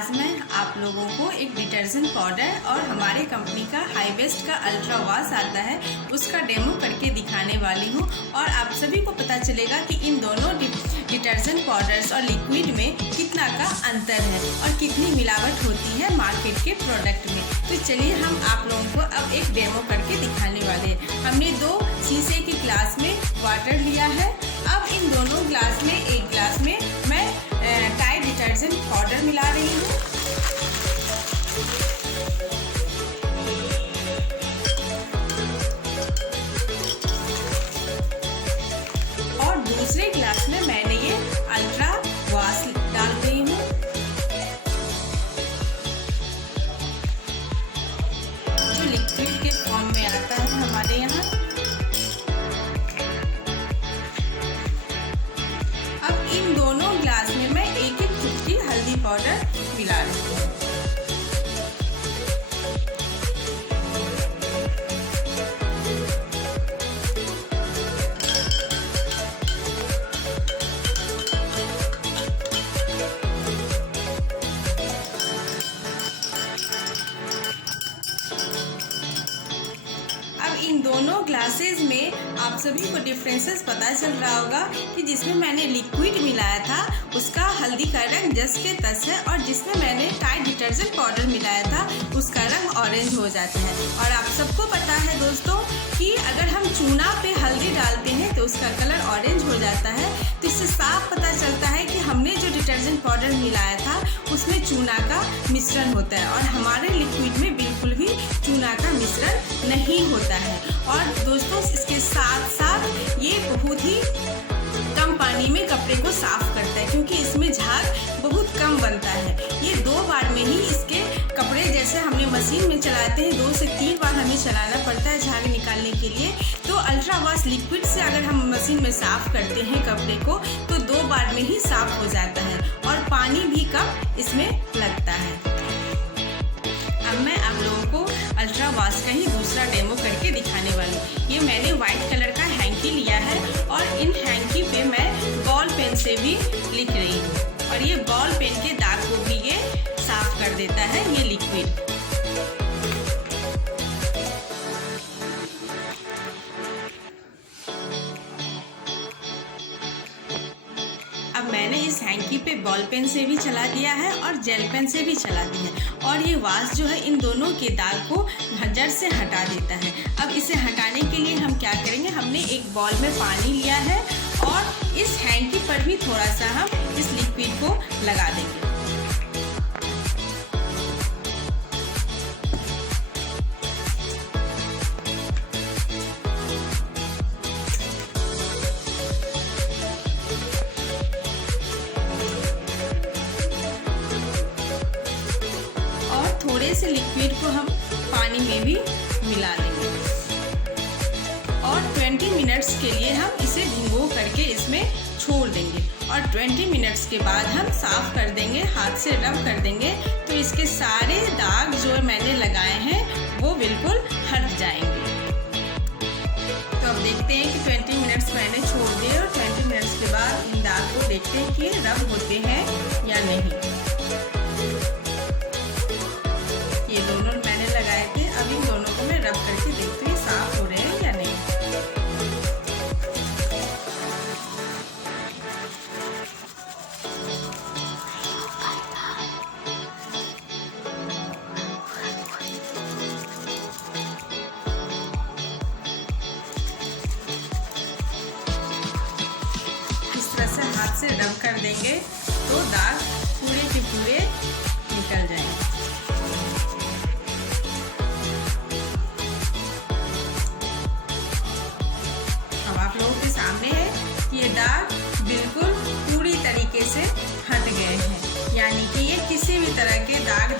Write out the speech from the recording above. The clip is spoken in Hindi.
आज मैं आप लोगों को एक डिटर्जेंट पाउडर और हमारे कंपनी का हाई बेस्ट का अल्ट्रा वॉश आता है उसका डेमो करके दिखाने वाली हूँ। और आप सभी को पता चलेगा कि इन दोनों डिटर्जेंट पाउडर्स और लिक्विड में कितना का अंतर है और कितनी मिलावट होती है मार्केट के प्रोडक्ट में। तो चलिए हम आप लोगों को अब एक डेमो करके दिखाने वाले हैं। हमने 2 शीशे की ग्लास में वाटर लिया है। अब इन दोनों ग्लास में एक ग्लास में मैं टाइड डिटर्जेंट पाउडर मिला रही हूँ। और दूसरे ग्लास में मैंने ये अल्ट्रा वॉश डाल रही हूँ। जो लिक्विड के फॉर्म में आता है हमारे यहाँ। अब इन दोनों ग्लास में मैं एक एक चुटकी हल्दी पाउडर मिला रही हूँ। इन दोनों ग्लासेस में आप सभी को डिफरेंसेस पता चल रहा होगा कि जिसमें मैंने लिक्विड मिलाया था उसका हल्दी का रंग जस के तस है और जिसमें मैंने टाइड डिटर्जेंट पाउडर मिलाया था उसका रंग ऑरेंज हो जाता है। और आप सबको पता है दोस्तों कि अगर हम चूना पे हल्दी डालते हैं तो उसका कलर ऑरेंज हो जाता है। तो इससे साफ पता चलता है कि हमने जो डिटर्जेंट पाउडर मिलाया था उसमें चूना का मिश्रण होता है और हमारे लिक्विड में बिल्कुल भी चूना का मिश्रण नहीं होता है। और दोस्तों इसके साथ साथ ये बहुत ही कम पानी में कपड़े को साफ करता है क्योंकि इसमें झाग बहुत कम बनता है। ये 2 बार में ही इसके कपड़े, जैसे हमने मशीन में चलाते हैं 2 से 3 बार हमें चलाना पड़ता है झाग निकालने के लिए। तो अल्ट्रा वॉश लिक्विड से अगर हम मशीन में साफ करते हैं कपड़े को तो 2 बार में ही साफ हो जाता है और पानी भी कम इसमें लगता है। अब मैं आप लोगों को अल्ट्रा वॉश का ही दूसरा डेमो करके दिखाने वाली हूँ। ये मैंने व्हाइट कलर का हैंकी लिया है और इन हैंकी पे मैं बॉल पेन से भी लिख रही हूँ और ये बॉल पेन के दाग को भी ये साफ कर देता है ये लिक्विड। अब मैंने इस हैंकी पे बॉल पेन से भी चला दिया है और जेल पेन से भी चला दिया है और ये वॉश जो है इन दोनों के दाग को जड़ से हटा देता है। अब इसे हटाने के लिए हम क्या करेंगे, हमने एक बॉल में पानी लिया है और इस हैंकी पर भी थोड़ा सा हम इस लिक्विड को लगा देंगे। थोड़े से लिक्विड को हम पानी में भी मिला लेंगे और 20 मिनट्स के लिए हम इसे भिगो करके इसमें छोड़ देंगे और 20 मिनट्स के बाद हम साफ कर देंगे, हाथ से रब कर देंगे तो इसके सारे दाग जो मैंने लगाए हैं वो बिल्कुल हट जाएंगे। तो अब देखते हैं कि 20 मिनट्स मैंने छोड़ दिए और 20 मिनट्स के बाद इन दाग को देखते हैं कि रब होते हैं या नहीं। ये दोनों मैंने लगाए थे, अब इन दोनों को मैं रब करके देखती हूँ साफ हो रहे हैं या नहीं। इस तरह से हाथ से रब कर देंगे तो दाग पूरे के पूरे निकल जाएंगे। सामने है कि ये दाग बिल्कुल पूरी तरीके से हट गए हैं, यानी कि ये किसी भी तरह के दाग